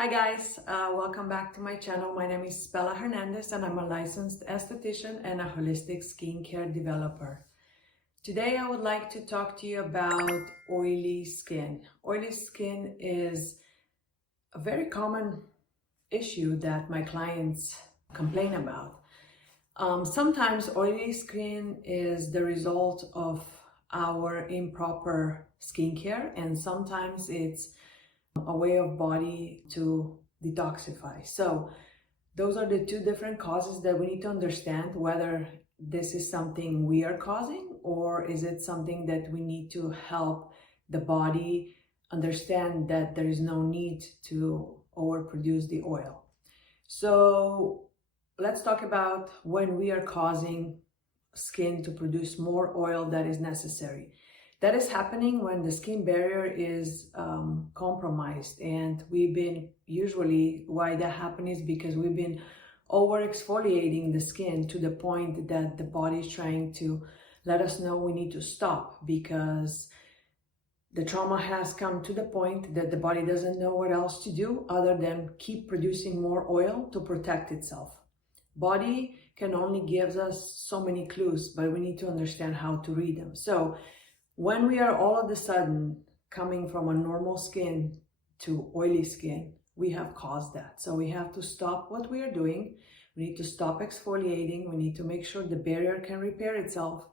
Hi guys, welcome back to my channel. My name is Spela Hernandez and I'm a licensed esthetician and a holistic skincare developer. Today I would like to talk to you about oily skin. Oily skin is a very common issue that my clients complain about. Sometimes oily skin is the result of our improper skincare, and sometimes it's a way of body to detoxify. So those are the two different causes that we need to understand, whether this is something we are causing or is it something that we need to help the body understand that there is no need to overproduce the oil. So let's talk about when we are causing skin to produce more oil that is necessary. That is happening when the skin barrier is compromised, and usually why that happens is because we've been over exfoliating the skin to the point that the body is trying to let us know we need to stop, because the trauma has come to the point that the body doesn't know what else to do other than keep producing more oil to protect itself. Body can only give us so many clues, but we need to understand how to read them. So when we are all of a sudden coming from a normal skin to oily skin, we have caused that. So we have to stop what we are doing. We need to stop exfoliating. We need to make sure the barrier can repair itself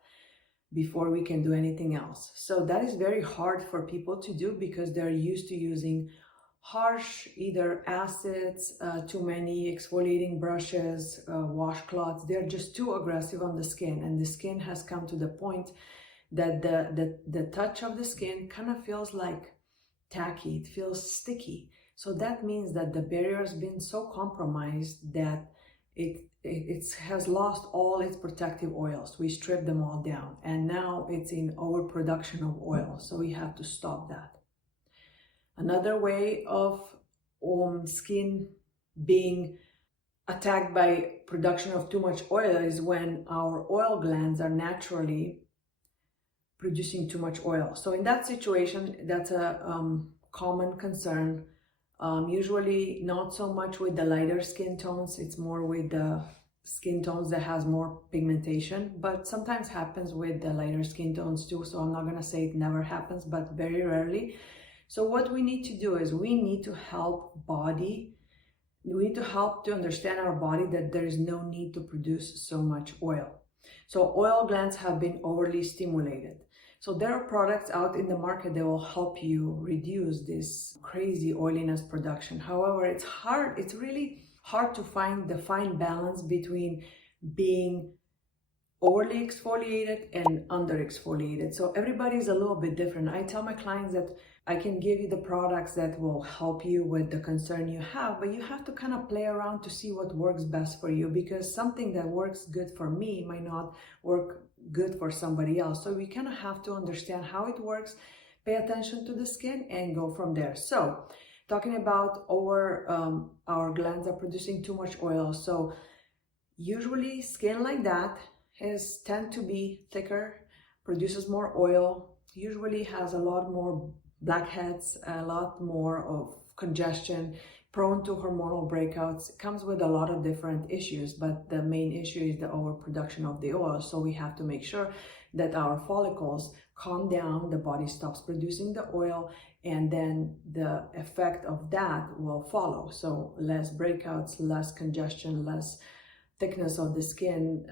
before we can do anything else. So that is very hard for people to do because they're used to using harsh either acids, too many exfoliating brushes, washcloths. They're just too aggressive on the skin, and the skin has come to the point that the touch of the skin kind of feels like tacky, it feels sticky. So that means that the barrier has been so compromised that it has lost all its protective oils. We stripped them all down, and now it's in overproduction of oil. So we have to stop that. Another way of skin being attacked by production of too much oil is when our oil glands are naturally producing too much oil. So in that situation, that's a common concern. Usually not so much with the lighter skin tones, it's more with the skin tones that has more pigmentation, but sometimes happens with the lighter skin tones too. So I'm not gonna say it never happens, but very rarely. So what we need to do is we need to help to understand our body that there is no need to produce so much oil. So oil glands have been overly stimulated. So there are products out in the market that will help you reduce this crazy oiliness production. However, it's really hard to find the fine balance between being overly exfoliated and under exfoliated. So everybody's a little bit different. I tell my clients that I can give you the products that will help you with the concern you have, but you have to kind of play around to see what works best for you, because something that works good for me might not work good for somebody else. So we kind of have to understand how it works, pay attention to the skin, and go from there. So talking about our glands are producing too much oil. So usually skin like that tend to be thicker, produces more oil, usually has a lot more blackheads, a lot more of congestion, prone to hormonal breakouts. It comes with a lot of different issues, but the main issue is the overproduction of the oil. So we have to make sure that our follicles calm down, the body stops producing the oil, and then the effect of that will follow. So less breakouts, less congestion, less thickness of the skin,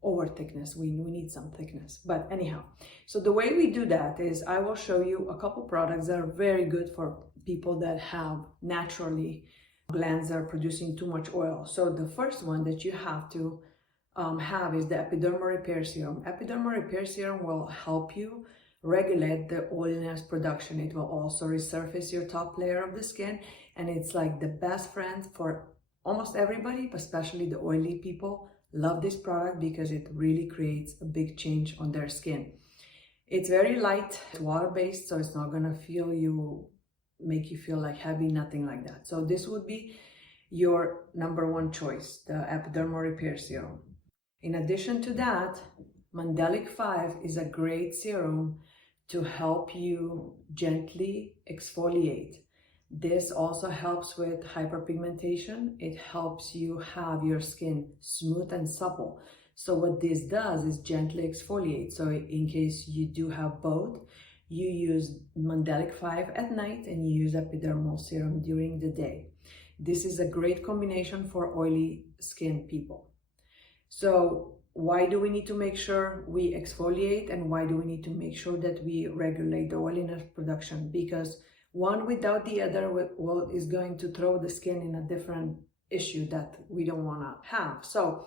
over thickness. We need some thickness, but anyhow, so the way we do that is I will show you a couple products that are very good for people that have naturally glands that are producing too much oil. So the first one that you have to have is the Epidermal Repair Serum. Epidermal Repair Serum will help you regulate the oiliness production. It will also resurface your top layer of the skin, and it's like the best friend for almost everybody, but especially the oily people love this product because it really creates a big change on their skin. It's very light, it's water-based, so it's not gonna make you feel like heavy, nothing like that. So this would be your number one choice, the Epidermal Repair Serum. In addition to that, Mandelic 5 is a great serum to help you gently exfoliate. This also helps with hyperpigmentation. It helps you have your skin smooth and supple. So what this does is gently exfoliate. So in case you do have both, you use Mandelic 5 at night and you use Epidermal Serum during the day. This is a great combination for oily skin people. So why do we need to make sure we exfoliate, and why do we need to make sure that we regulate the oiliness production? Because one without the other is going to throw the skin in a different issue that we don't want to have. So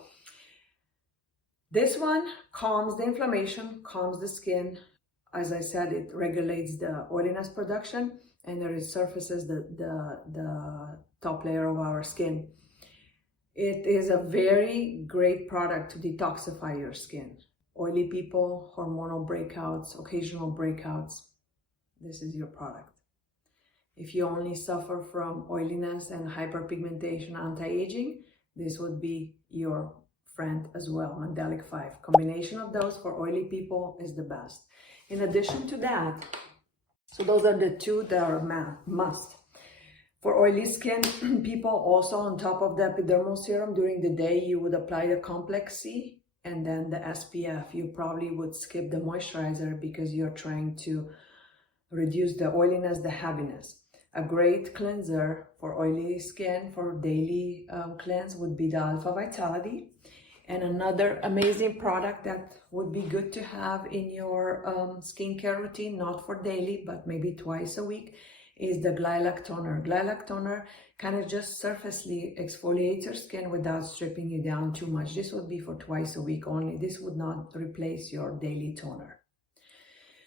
this one calms the inflammation, calms the skin. As I said, it regulates the oiliness production, and it resurfaces the top layer of our skin. It is a very great product to detoxify your skin. Oily people, hormonal breakouts, occasional breakouts, this is your product. If you only suffer from oiliness and hyperpigmentation, anti-aging, this would be your friend as well. Mandelic 5. Combination of those for oily people is the best. In addition to that, so those are the two that are must. For oily skin people, also on top of the Epidermal Serum, during the day you would apply the Complex C and then the SPF. You probably would skip the moisturizer because you're trying to reduce the oiliness, the heaviness. A great cleanser for oily skin for daily cleanse would be the Alphavitality. And another amazing product that would be good to have in your skincare routine, not for daily, but maybe twice a week, is the Glylac Toner. Glylac Toner kind of just surfacely exfoliates your skin without stripping you down too much. This would be for twice a week only. This would not replace your daily toner.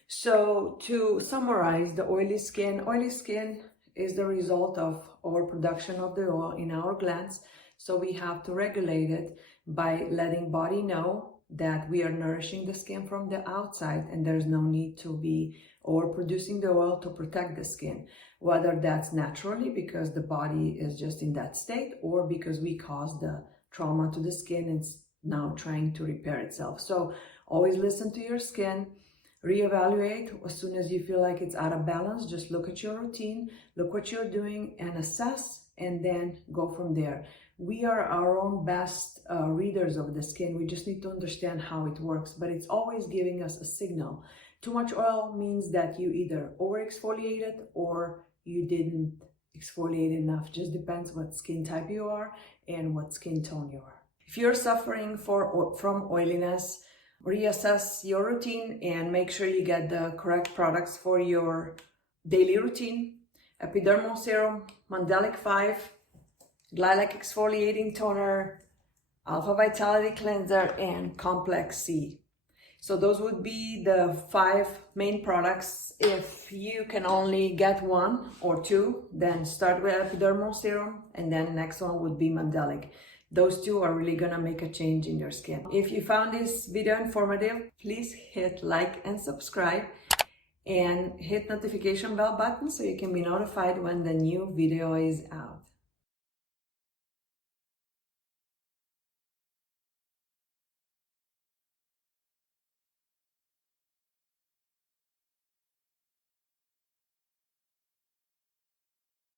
So to summarize, the oily skin is the result of overproduction of the oil in our glands. So we have to regulate it by letting body know that we are nourishing the skin from the outside, and there's no need to be overproducing the oil to protect the skin, whether that's naturally because the body is just in that state, or because we caused the trauma to the skin and it's now trying to repair itself. So always listen to your skin, reevaluate as soon as you feel like it's out of balance. Just look at your routine, look what you're doing and assess, and then go from there. We are our own best readers of the skin. We just need to understand how it works, but it's always giving us a signal. Too much oil means that you either over-exfoliated or you didn't exfoliate enough. Just depends what skin type you are and what skin tone you are. If you're suffering from oiliness, reassess your routine and make sure you get the correct products for your daily routine. Epidermal Serum, Mandelic 5, Glylac Exfoliating Toner, Alphavitality Cleanser, and Complex C. So those would be the 5 main products. If you can only get 1 or 2, then start with Epidermal Serum, and then next one would be Mandelic. Those two are really gonna make a change in your skin. If you found this video informative, please hit like and subscribe, and hit notification bell button so you can be notified when the new video is out.